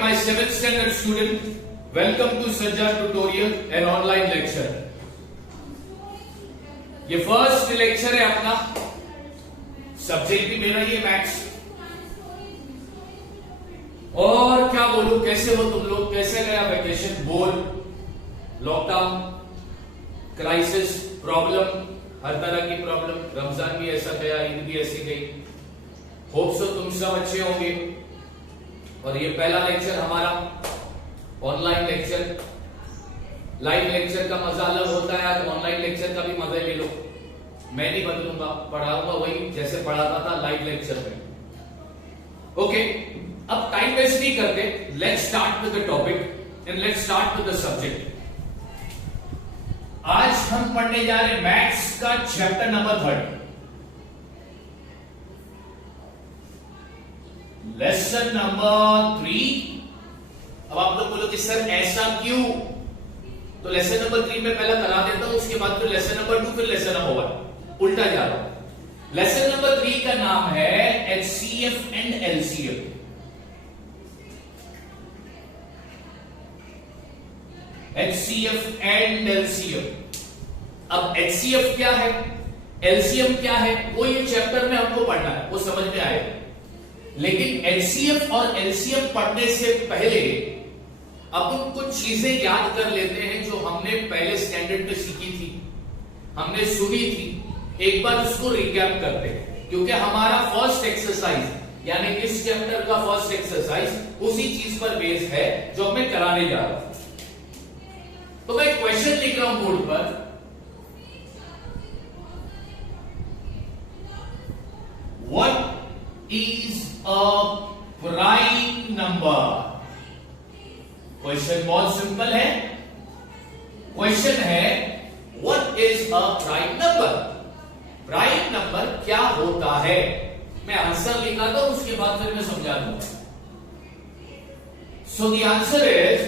my 7th standard student, welcome to Sajjad Tutorial, an online lecture. ये first lecture है अपना, subject भी मेरा ही है मैथ्स। और क्या बोलूं, कैसे हो तुम लोग, कैसे गया vacation? Bore, lockdown, crisis, problem, हर तरह की प्रॉब्लम। रमजान भी ऐसा गया, ईद भी ऐसी गई। होप सो तुम सब अच्छे होंगे। और ये पहला लेक्चर हमारा ऑनलाइन लेक्चर। लाइव लेक्चर का मजा अलग होता है, आज ऑनलाइन लेक्चर का भी मजा ले लो। मैं नहीं बदलूंगा, पढ़ाऊंगा वही जैसे पढ़ाता था लाइव लेक्चर में। ओके, अब टाइम वेस्ट नहीं करते, let's start with the topic and let's start with the subject. आज हम पढ़ने जा रहे हैं मैथ्स का चैप्टर नंबर 3, लेसन नंबर 3। अब आप लोग बोलो कि सर ऐसा क्यों? तो लेसन नंबर 3 में पहला करा देता हूं, उसके बाद फिर लेसन नंबर 2, फिर लेसन नंबर 1, उल्टा जा रहा हूं। लेसन नंबर 3 का नाम है HCF and LCM। HCF and LCM। अब HCF क्या है, LCM क्या है, वो ये चैप्टर में हमको पढ़ना है, वो समझ में आएगा। लेकिन HCF और LCM पढ़ने से पहले अपन कुछ चीजें याद कर लेते हैं जो हमने पहले स्टैंडर्ड में सीखी थी, हमने सुनी थी। एक बार उसको रिकैप करते हैं, क्योंकि हमारा फर्स्ट एक्सरसाइज यानी इस चैप्टर का फर्स्ट एक्सरसाइज उसी चीज पर बेस है जो मैं कराने जा रहा हूं। तो मैं क्वेश्चन लिख रहा हूं बोर्ड पर। What is a prime number? Question बहुत सिंपल है। क्वेश्चन है what is a prime number? Prime number क्या होता है? मैं आंसर लिखा था, उसके बाद फिर मैं समझा दूंगा। So the answer is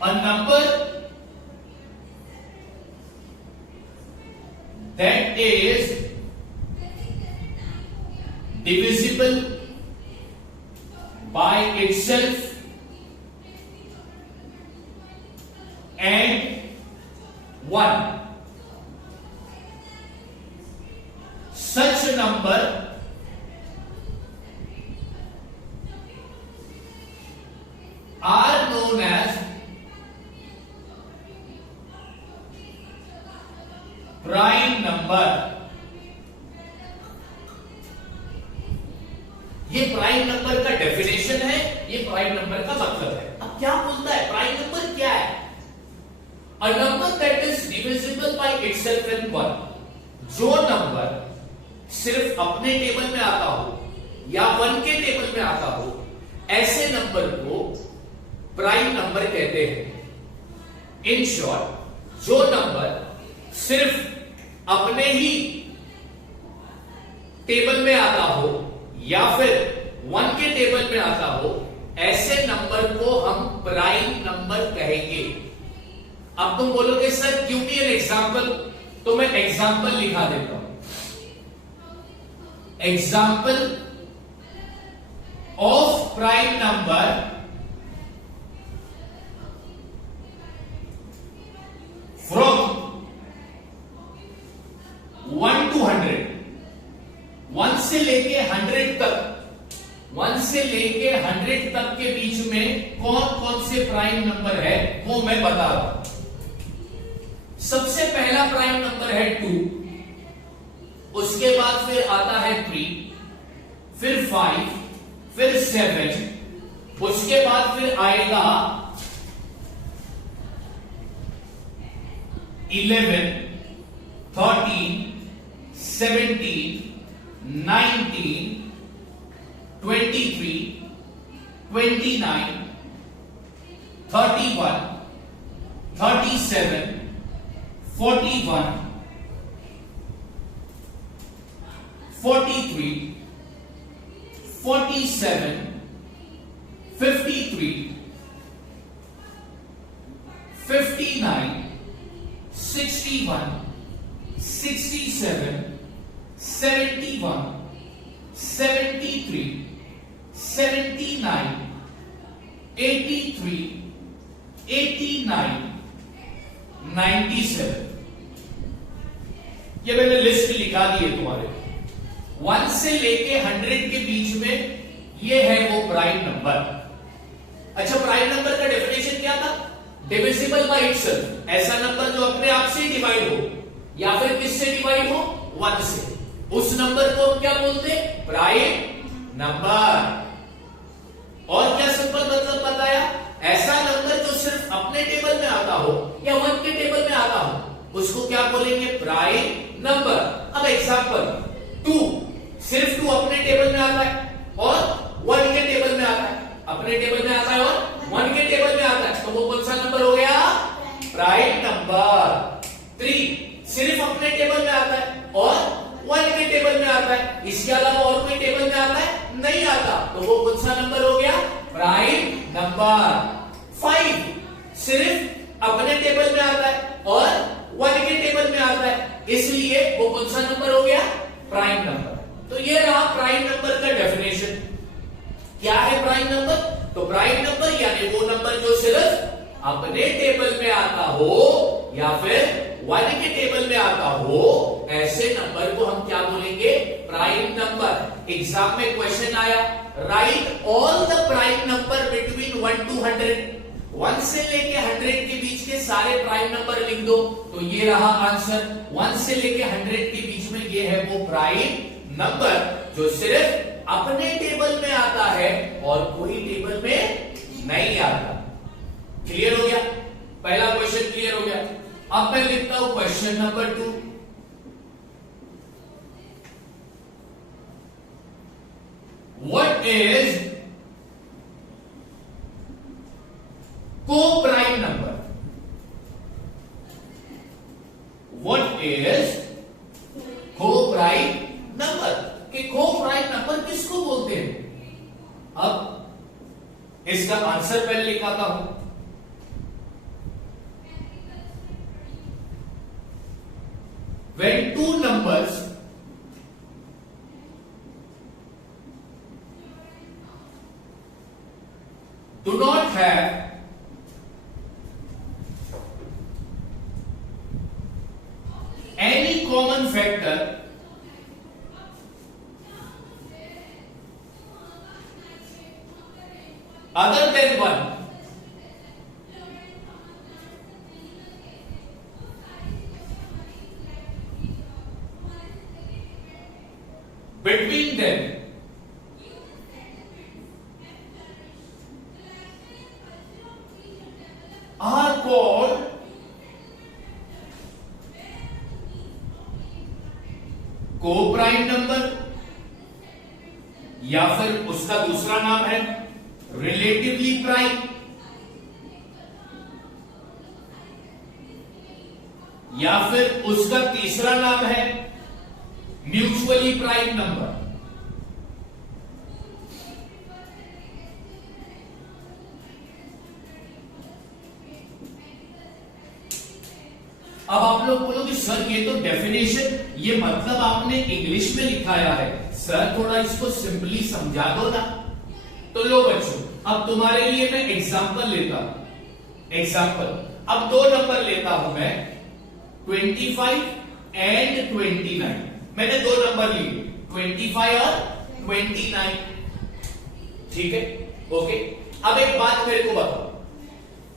a number that is divisible by itself and 1. Such a number are known as prime number. ये प्राइम नंबर का डेफिनेशन है, ये प्राइम नंबर का मतलब है। अब क्या बोलता है, प्राइम नंबर क्या है? A number that is divisible by itself and 1। जो नंबर सिर्फ अपने टेबल में आता हो या 1 के टेबल में आता हो, ऐसे नंबर को प्राइम नंबर कहते हैं। इन शॉर्ट, जो नंबर सिर्फ अपने ही टेबल में आता हो या फिर 1 के टेबल में आता हो, ऐसे नंबर को हम प्राइम नंबर कहेंगे। अब तुम बोलोगे सर क्यों भी एन एग्जाम्पल, तो मैं एग्जाम्पल लिखा देता हूं। Example of prime number from 1 to 100। 1 से लेके 100 तक, 1 से लेके 100 तक के बीच में कौन कौन से प्राइम नंबर है वो मैं बता रहा हूं। सबसे पहला प्राइम नंबर है 2, उसके बाद फिर आता है 3, फिर 5, फिर 7, उसके बाद फिर आएगा 11, 13, 17, 19, 23, 29, 31, 37, 41, 43, 47, 53, 59, 61, 67, 71, 73, 79, 83, 89, 97। ये मैंने लिस्ट लिखा दी है तुम्हारे। 1 से लेके 100 के बीच में ये है वो प्राइम नंबर। अच्छा, प्राइम नंबर का डेफिनेशन क्या था? डिविजिबल बाय इटसेल्फ, ऐसा नंबर जो अपने आप से डिवाइड हो या फिर किससे डिवाइड हो? 1 से। उस नंबर को हम क्या बोलते हैं? Prime number. और क्या सिंपल मतलब बताया? ऐसा नंबर जो सिर्फ अपने टेबल में आता हो या 1 के टेबल में आता हो, उसको क्या बोलेंगे? Prime number. अब एग्जांपल 2, सिर्फ 2 अपने टेबल में आता है और 1 के टेबल में आता है। अपने टेबल में आता है और 1 के टेबल में आता है, तो वो कौन सा नंबर हो गया? Prime number. 3 सिर्फ अपने टेबल में आता है और 1 के टेबल में आता है, इसके अलावा और कोई टेबल में आता है? नहीं आता, तो वो कौन सा नंबर हो गया? Prime number. 5 सिर्फ अपने टेबल में आता है और 1 के टेबल में आता है, इसलिए वो कौन सा नंबर हो गया? Prime number. तो ये रहा प्राइम नंबर का डेफिनेशन। क्या है प्राइम नंबर? तो प्राइम नंबर यानी वो नंबर जो सिर्फ अपने टेबल में आता हो या फिर 1 के टेबल में आता हो, ऐसे नंबर को हम क्या बोलेंगे? Prime number. एग्जाम में क्वेश्चन आया, right all the prime number between 1 to 100। 1 से लेके 100 के बीच के सारे प्राइम नंबर लिख दो, तो ये रहा आंसर। 1 से लेके 100 के बीच में ये है वो प्राइम नंबर जो सिर्फ अपने टेबल में आता है और कोई टेबल में नहीं आता। क्लियर हो गया? पहला क्वेश्चन क्लियर हो गया। अब मैं लिखता हूं question number 2। What is co-prime number? What is co-prime number? कि को-प्राइम नंबर किसको बोलते हैं? अब इसका आंसर पहले लिखाता हूं। When 2 numbers do not have any common factor other than 1, between them are called co-prime number, या फिर उसका दूसरा नाम है रिलेटिवली प्राइम, या फिर उसका तीसरा नाम है म्यूचुअली प्राइम नंबर। अब आप लोग बोलोगे सर ये तो डेफिनेशन, ये मतलब आपने इंग्लिश में लिखाया है, सर थोड़ा इसको सिंपली समझा दो ना। तो लो बच्चों, अब तुम्हारे लिए मैं एग्जांपल लेता हूं। एग्जांपल, अब 2 नंबर लेता हूं मैं, 25 एंड 29। मैंने 2 नंबर लिए, 25 और 29। ठीक है, ओके। अब एक बात मेरे को बताओ,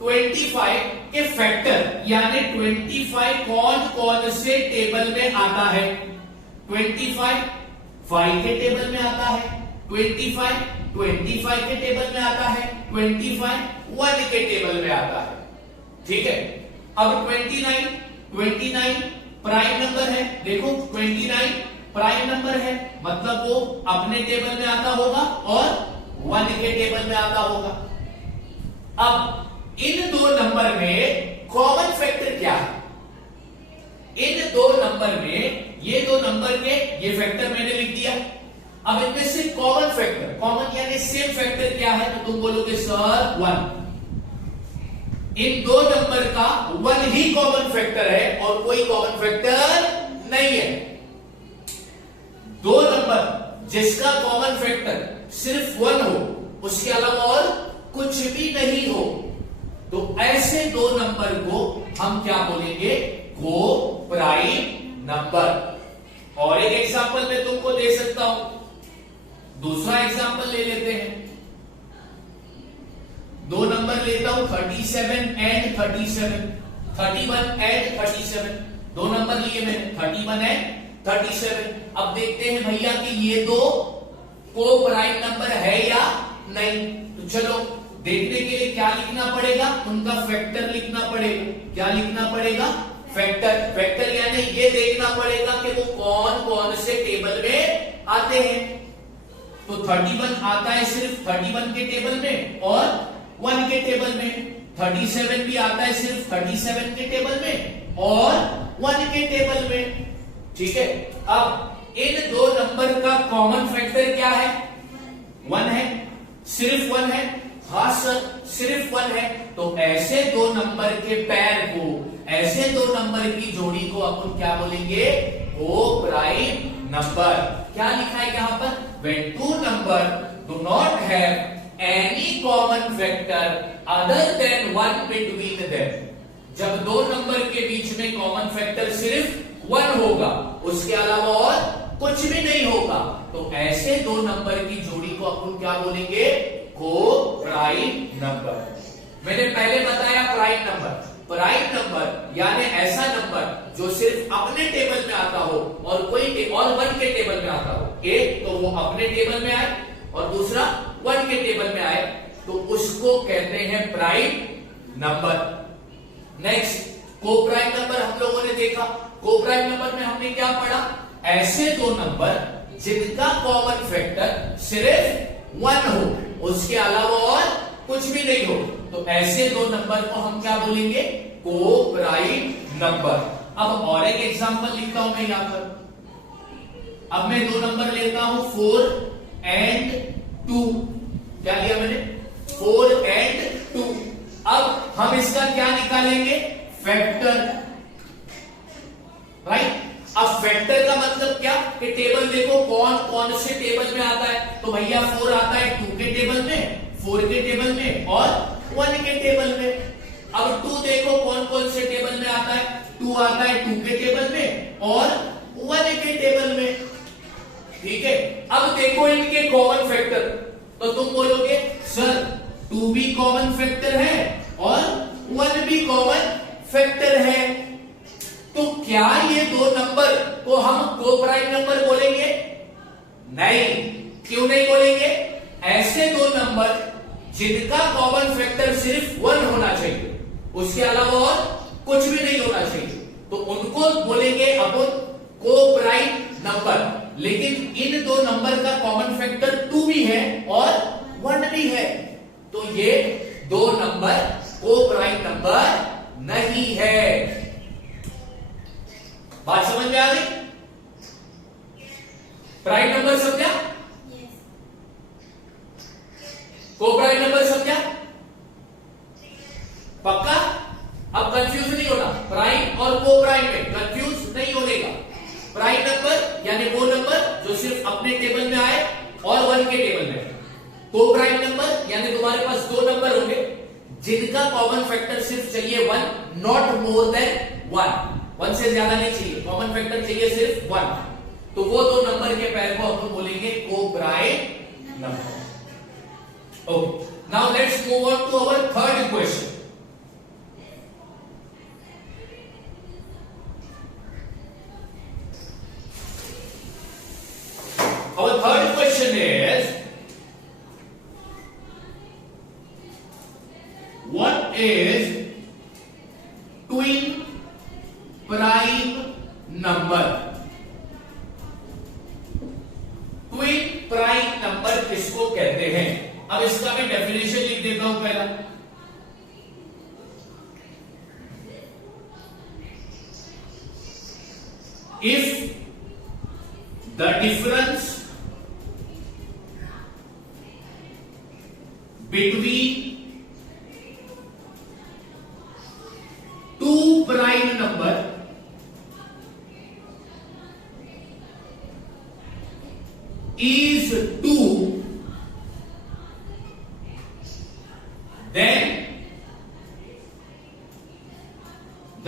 25 के फैक्टर यानी 25 कौन कौन से टेबल में आता है? 25 5 के टेबल में आता है, 25 के टेबल में आता है, 25 1 के टेबल में आता है। ठीक है, अब 29 प्राइम नंबर है। देखो 29 प्राइम नंबर है, मतलब वो अपने टेबल में आता होगा और 1 के टेबल में आता होगा। अब इन 2 नंबर में कॉमन फैक्टर क्या है? इन 2 नंबर में, ये 2 नंबर के ये फैक्टर मैंने लिख दिया। अब इनमें से कॉमन फैक्टर, कॉमन यानी सेम फैक्टर क्या है? तो तुम बोलोगे सर 1। इन 2 नंबर का 1 ही कॉमन फैक्टर है और कोई कॉमन फैक्टर नहीं है। 2 नंबर जिसका कॉमन फैक्टर सिर्फ 1 हो, उसके अलावा और कुछ भी नहीं हो, तो ऐसे दो नंबर को हम क्या बोलेंगे? को प्राइम नंबर। और एक एग्जांपल मैं तुमको दे सकता हूं, दूसरा एग्जांपल ले लेते हैं। दो नंबर लेता हूं 37 एंड 37, 31 एंड 37, दो नंबर लिए मैंने 31 एंड 37। अब देखते हैं भैया कि ये दो को प्राइम नंबर है या नहीं। तो चलो देखने के लिए क्या लिखना पड़ेगा? उनका फैक्टर लिखना पड़ेगा। क्या लिखना पड़ेगा? फैक्टर। फैक्टर यानी ये देखना पड़ेगा कि वो कौन कौन से टेबल में आते हैं। तो 31 आता है सिर्फ 31 के टेबल में और 1 के टेबल में। 37 भी आता है सिर्फ 37 के टेबल में और 1 के टेबल में। ठीक है, अब इन दो नंबर का कॉमन फैक्टर क्या है? 1 है, सिर्फ 1 है। हाँ सर, सिर्फ 1 है। तो ऐसे दो नंबर के पैर को, ऐसे दो नंबर की जोड़ी को अपन क्या बोलेंगे? को प्राइम नंबर। क्या लिखा है यहां पर? When two number do not have any common factor other than 1 between them, जब दो नंबर के बीच में कॉमन फैक्टर सिर्फ 1 होगा, उसके अलावा और कुछ भी नहीं होगा, तो ऐसे दो नंबर की जोड़ी को अपन क्या बोलेंगे? को प्राइम नंबर। मैंने पहले बताया प्राइम नंबर। प्राइम नंबर यानी ऐसा नंबर जो सिर्फ अपने टेबल में आता हो और कोई और 1 के टेबल में आता हो। एक तो वो अपने टेबल में आए और दूसरा 1 के टेबल में आए, तो उसको कहते हैं प्राइम नंबर। नेक्स्ट, को प्राइम नंबर हम लोगों ने देखा। को प्राइम नंबर में हमने क्या पढ़ा? ऐसे दो नंबर जिनका कॉमन फैक्टर सिर्फ 1 हो, उसके अलावा और कुछ भी नहीं हो, तो ऐसे दो नंबर को हम क्या बोलेंगे? को प्राइम नंबर। अब और एक एग्जांपल लिखता हूं मैं यहां पर। अब मैं दो नंबर लेता हूं 4 एंड 2। क्या लिया मैंने? 4 एंड 2। अब हम इसका क्या निकालेंगे? फैक्टर। राइट। अब फैक्टर का मतलब क्या? कि टेबल देखो कौन कौन से टेबल में आता है। तो भैया 4 आता है 2 के टेबल में, 4 के टेबल में और 1 के टेबल में। अब 2 देखो कौन कौन से टेबल में आता है। 2 आता है 2 के टेबल में और 1 के टेबल में। ठीक है, अब देखो इनके कॉमन फैक्टर। तो तुम बोलोगे सर 2 भी कॉमन फैक्टर है और 1 भी कॉमन फैक्टर है, तो क्या ये दो नंबर को हम को प्राइम नंबर बोलेंगे? नहीं। क्यों नहीं बोलेंगे? ऐसे दो नंबर जिनका कॉमन फैक्टर सिर्फ 1 होना चाहिए, उसके अलावा और कुछ भी नहीं होना चाहिए, तो उनको बोलेंगे अपन को प्राइम नंबर। लेकिन इन दो नंबर का कॉमन फैक्टर 2 भी है और 1 भी है, तो ये दो नंबर को प्राइम नंबर नहीं है। बात समझ में आ गई? प्राइम नंबर समझा? को प्राइम नंबर समझा? पक्का? अब कंफ्यूज नहीं होना। प्राइम और को प्राइम में कंफ्यूज नहीं होने का। प्राइम नंबर यानी वो नंबर जो सिर्फ अपने टेबल में आए और 1 के टेबल में। को प्राइम नंबर यानी तुम्हारे पास दो नंबर होंगे जिनका कॉमन फैक्टर सिर्फ चाहिए 1, नॉट मोर देन 1 से ज्यादा नहीं चाहिए, कॉमन फैक्टर चाहिए सिर्फ 1, तो वो दो नंबर के पैर को अपन बोलेंगे को prime number. Okay, now let's move on to our third question. Our third question is, what is twin prime number? Twin prime number किसको कहते हैं? अब इसका मैं डेफिनेशन लिख देता हूं पहला। If the difference between two prime number is 2,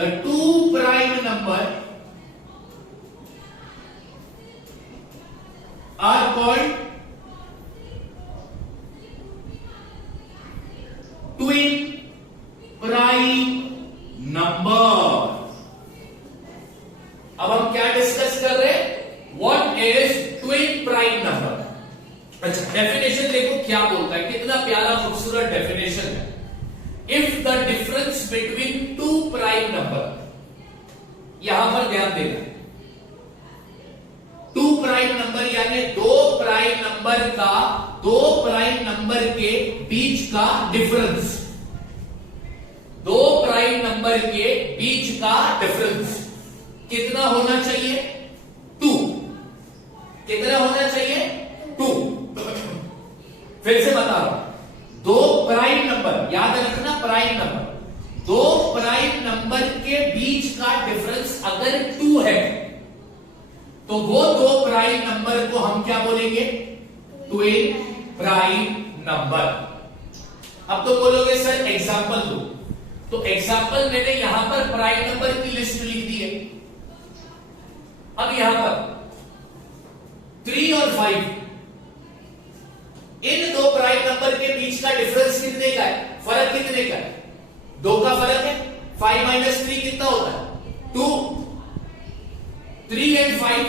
the two prime number are called twin prime number. अब हम क्या डिस्कस कर रहे हैं? What is twin prime number? अच्छा, डेफिनेशन देखो क्या बोलता है, कितना प्यारा खूबसूरत डेफिनेशन है. If the difference between two prime number, यहां पर ध्यान देना, टू प्राइम नंबर यानी दो प्राइम नंबर का, दो प्राइम नंबर के बीच का डिफरेंस, दो प्राइम नंबर के बीच का डिफरेंस कितना होना चाहिए? टू. कितना होना चाहिए? टू. फिर से बता रहा हूं, दो प्राइम नंबर, याद रखना प्राइम नंबर, दो प्राइम नंबर के बीच का डिफरेंस अगर टू है तो वो दो प्राइम नंबर को हम क्या बोलेंगे? Twin prime number. अब तो बोलोगे सर एग्जांपल दो, तो एग्जांपल मैंने यहां पर प्राइम नंबर की लिस्ट लिख दी है. अब यहां पर 3 और 5, इन दो प्राइम नंबर के बीच का डिफरेंस कितने का है? फर्क कितने का है? 2 का फर्क है. 5 माइनस 3 कितना होता है? 2. 3 एंड 5,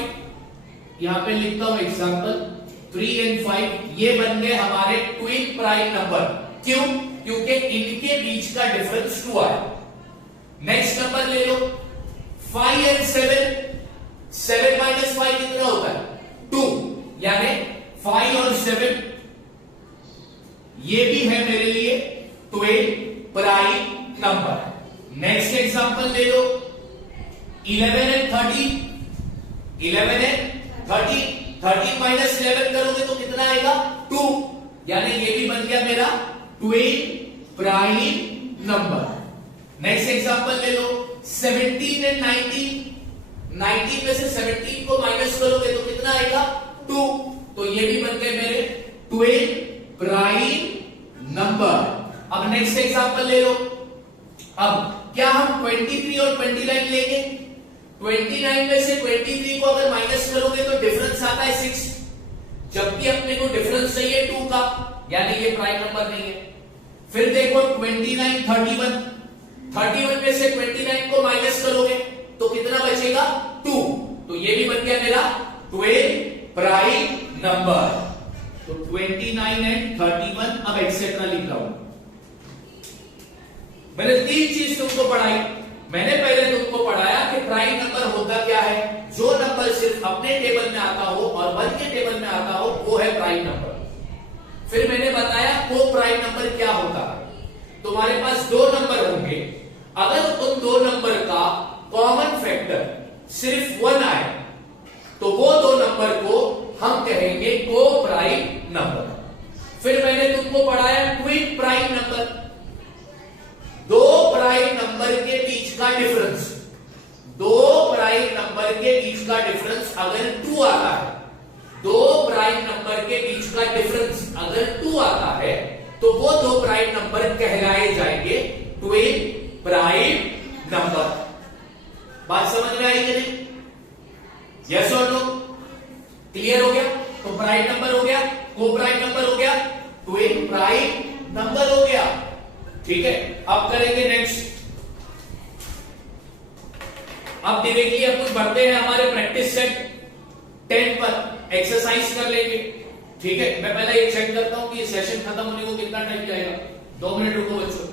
यहां पे लिखता हूं एग्जांपल, 3 एंड 5 ये बन गए हमारे ट्विन प्राइम नंबर. क्यों? क्योंकि इनके बीच का डिफरेंस 2 आया. नेक्स्ट नंबर ले लो, 5 एंड 7, 7 माइनस 5 कितना होता है? 2. यानी 5 और 7 ये भी है मेरे लिए twin prime number. Next example ले लो, 11 एंड 13, 11 एंड 13, 13 माइनस 11 करोगे तो कितना आएगा? 2. यानी ये भी बन गया मेरा twin prime number. Next example ले लो, 17 एंड 19, 19 में से 17 को माइनस करोगे तो कितना आएगा? 2. तो ये भी बन गए मेरे ट्विन प्राइम नंबर. अब नेक्स्ट एग्जांपल ले लो. अब क्या हम 23 और 29 लेंगे? 29 में से 23 को अगर माइनस करोगे तो डिफरेंस आता है 6. जब भी अपने को डिफरेंस चाहिए 2 का, यानी ये प्राइम नंबर नहीं है. फिर देखो 29, 31, 31 में से 29 को माइनस करोगे तो कितना बचेगा? 2. तो ये भी बन गया मेरा ट्विन प्राइम नंबर. तो 29 एंड 31, अब एक्सेट्रा लिख रहा हूं. मैंने 3 चीज तुमको पढ़ाई. मैंने पहले तुमको पढ़ाया कि प्राइम नंबर होता क्या है. जो नंबर सिर्फ अपने टेबल में आता हो और 1 के टेबल में आता हो वो है प्राइम नंबर. फिर मैंने बताया को प्राइम नंबर क्या होता है. तुम्हारे पास 2 नंबर होंगे, अगर उन 2 नंबर का कॉमन फैक्टर सिर्फ 1 आए तो वो 2 नंबर को हम कहेंगे को प्राइम नंबर. फिर मैंने तुमको पढ़ाया twin prime number, 2 prime number के बीच का डिफरेंस, 2 प्राइम नंबर के बीच का डिफरेंस अगर 2 आता है, 2 प्राइम नंबर के बीच का डिफरेंस अगर 2 आता है तो वो 2 प्राइम नंबर कहलाए जाएंगे ट्विन प्राइम नंबर. बात समझ में आई कि नहीं? यस और नो? क्लियर हो गया? तो प्राइम नंबर हो गया, को प्राइम नंबर हो गया, ट्विन प्राइम नंबर हो गया. ठीक है, अब करेंगे नेक्स्ट. अब डायरेक्टली अपन बढ़ते हैं हमारे प्रैक्टिस सेट 10 पर. एक्सरसाइज कर लेंगे. ठीक है, मैं पहले ये चेक करता हूं कि ये सेशन खत्म होने को कितना टाइम जाएगा. 2 मिनट रुको बच्चों.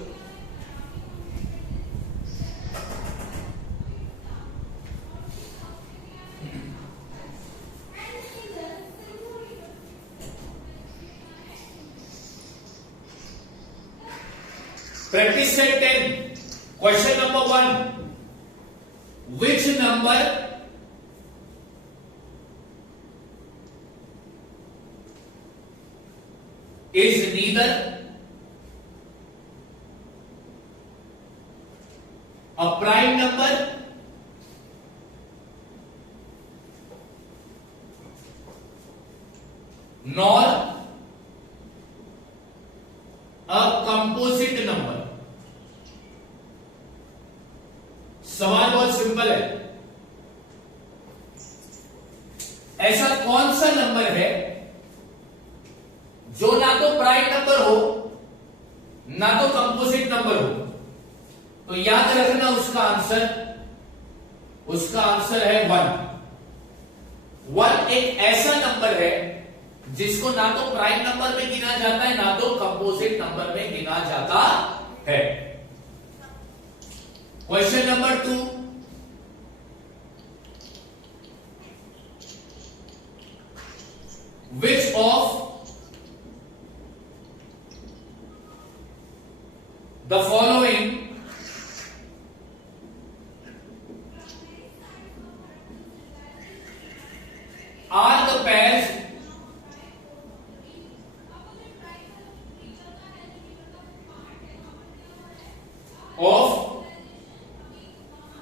Practice set 10. Question number 1. Which number is neither a prime number nor a composite number? ऐसा कौन सा नंबर है जो ना तो प्राइम नंबर हो ना तो कंपोजिट नंबर हो? तो याद रखना उसका आंसर है 1। 1 एक ऐसा नंबर है जिसको ना तो प्राइम नंबर में गिना जाता है ना तो कंपोजिट नंबर में गिना जाता है। Question number 2, which of the following are the pairs of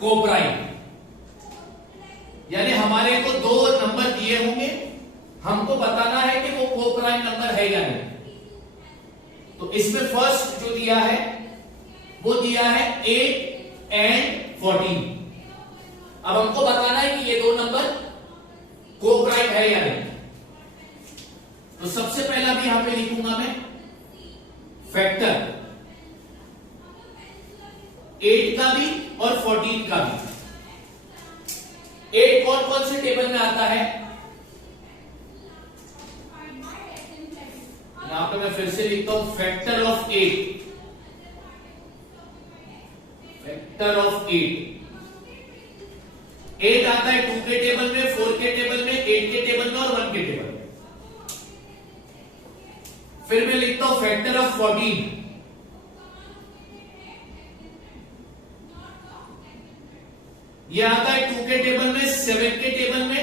coprime? यानी हमारे को दो नंबर दिए होंगे, हमको बताना है कि वो कोप्राइम नंबर है या नहीं। तो इसमें फर्स्ट जो दिया है वो दिया है 8 एंड 14। अब हमको बताना है कि ये दो नंबर कोप्राइम है या नहीं। तो सबसे पहला भी यहां पे लिखूंगा मैं फैक्टर 8 का भी और 14 का भी। 8 कौन कौन से टेबल में आता है? यहां पे मैं फिर से लिखता हूं फैक्टर ऑफ 8। फैक्टर ऑफ 8 आता है 2 के टेबल में, 4 के टेबल में, 8 के टेबल में और 1 के टेबल में। फिर मैं लिखता हूं फैक्टर ऑफ 14। ये आता है 2 के टेबल में, 7 के टेबल में,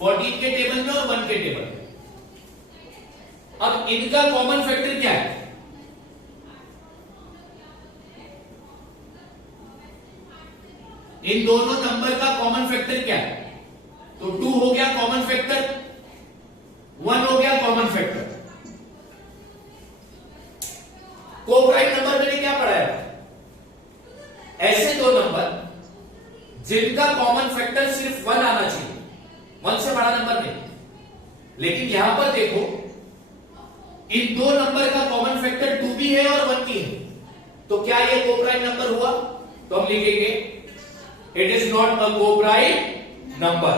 14 के टेबल में और 1 के टेबल में। अब इनका कॉमन फैक्टर क्या है? इन दोनों नंबर का कॉमन फैक्टर क्या है? तो 2 हो गया कॉमन फैक्टर, 1 हो गया कॉमन फैक्टर। कोप्राइम नंबर मैंने क्या पढ़ाया? ऐसे दो नंबर जिनका कॉमन फैक्टर सिर्फ 1 आना चाहिए, 1 से बड़ा नंबर नहीं। लेकिन यहां पर देखो इन दो नंबर का कॉमन फैक्टर 2 भी है और 1 भी है, तो क्या ये कोप्राइम नंबर हुआ? तो हम लिखेंगे it is not a coprime number.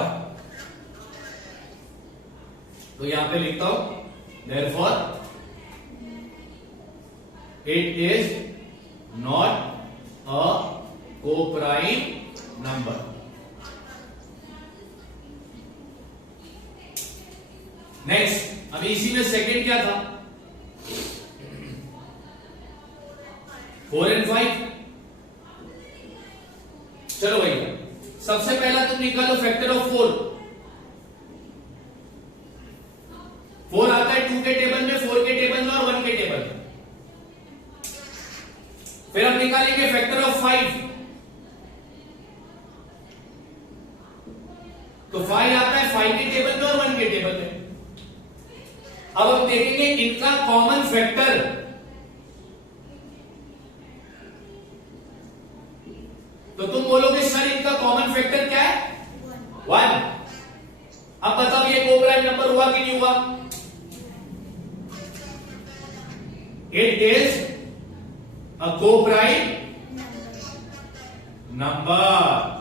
तो यहां पे लिखता हूं therefore it is not a coprime number. Next, अभी इसी में सेकंड क्या था? 4 एंड 5। चलो भैया, सबसे पहला तुम निकालो फैक्टर ऑफ 4। 4 आता है 2 के टेबल में, 4 के टेबल में और 1 के टेबल में। फिर हम निकालेंगे फैक्टर ऑफ 5। तो 5 आता है 5 के टेबल में और 1 के टेबल में। अब हम देखेंगे इनका कॉमन फैक्टर। तो तुम बोलोगे सर इनका कॉमन फैक्टर क्या है? 1। अब बताओ ये कोप्राइम नंबर हुआ कि नहीं हुआ? It is a coprime number.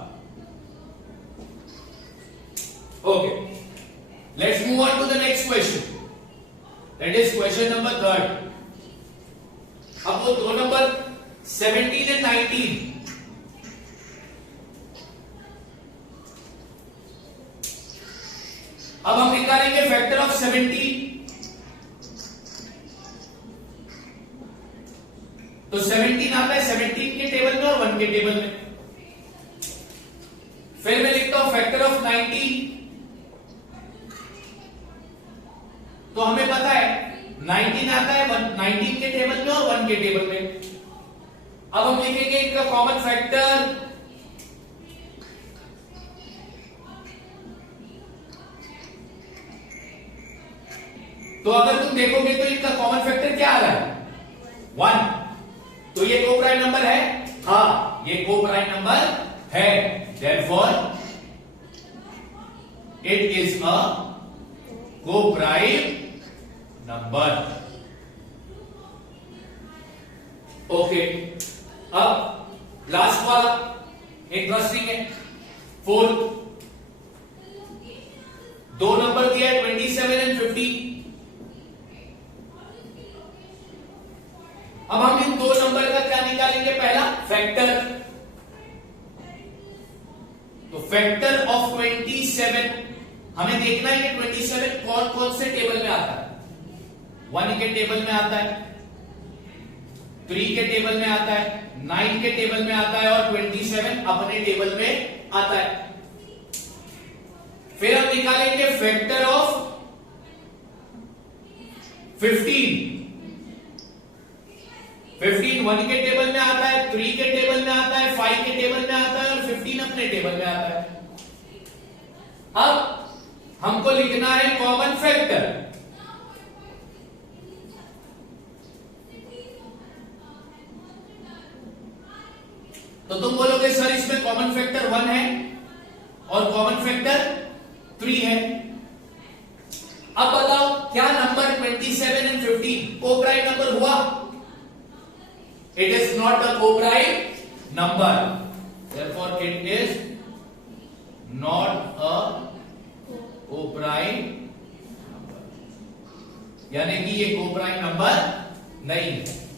Okay, let's move on to the next question. That is question number 3rd. अब वो दो नंबर 17 and 19, अब हम निकालेंगे फैक्टर ऑफ 17। तो 17 आता है 17 के टेबल में और 1 के टेबल में। फिर मैं लिखता हूं फैक्टर ऑफ 19। तो हमें पता है 19 आता है 19 के टेबल में और 1 के टेबल में। अब हम लिखेंगे इनका कॉमन फैक्टर। तो अगर तुम देखोगे तो इनका कॉमन फैक्टर क्या आ रहा है? 1। तो ये कोप्राइम नंबर है? हाँ, ये कोप्राइम नंबर है। Therefore it is a co-prime number. Okay, अब लास्ट वाला इंटरेस्टिंग है। फोर्थ, दो नंबर दिया है 27 एंड 50। अब हम इन दो नंबर का क्या निकालेंगे? पहला फैक्टर। तो फैक्टर ऑफ 27 हमें देखना है कि 27 कौन कौन से टेबल में आता है। 1 के टेबल में आता है, 3 के टेबल में आता है, 9 के टेबल में आता है और 27 अपने टेबल में आता है। फिर हम निकालेंगे फैक्टर ऑफ 15। 15 1 के टेबल में आता है, 3 के टेबल में आता है, 5 के टेबल में आता है और 15 अपने टेबल में आता है। अब हमको लिखना है कॉमन फैक्टर। तो तुम बोलोगे सर इसमें कॉमन फैक्टर 1 है और कॉमन फैक्टर 3 है। अब बताओ क्या नंबर 27 एंड 15 को-प्राइम नंबर हुआ? It is not a co-prime number. Therefore, it is not a co-prime number. यानी कि ये को-प्राइम नंबर नहीं है।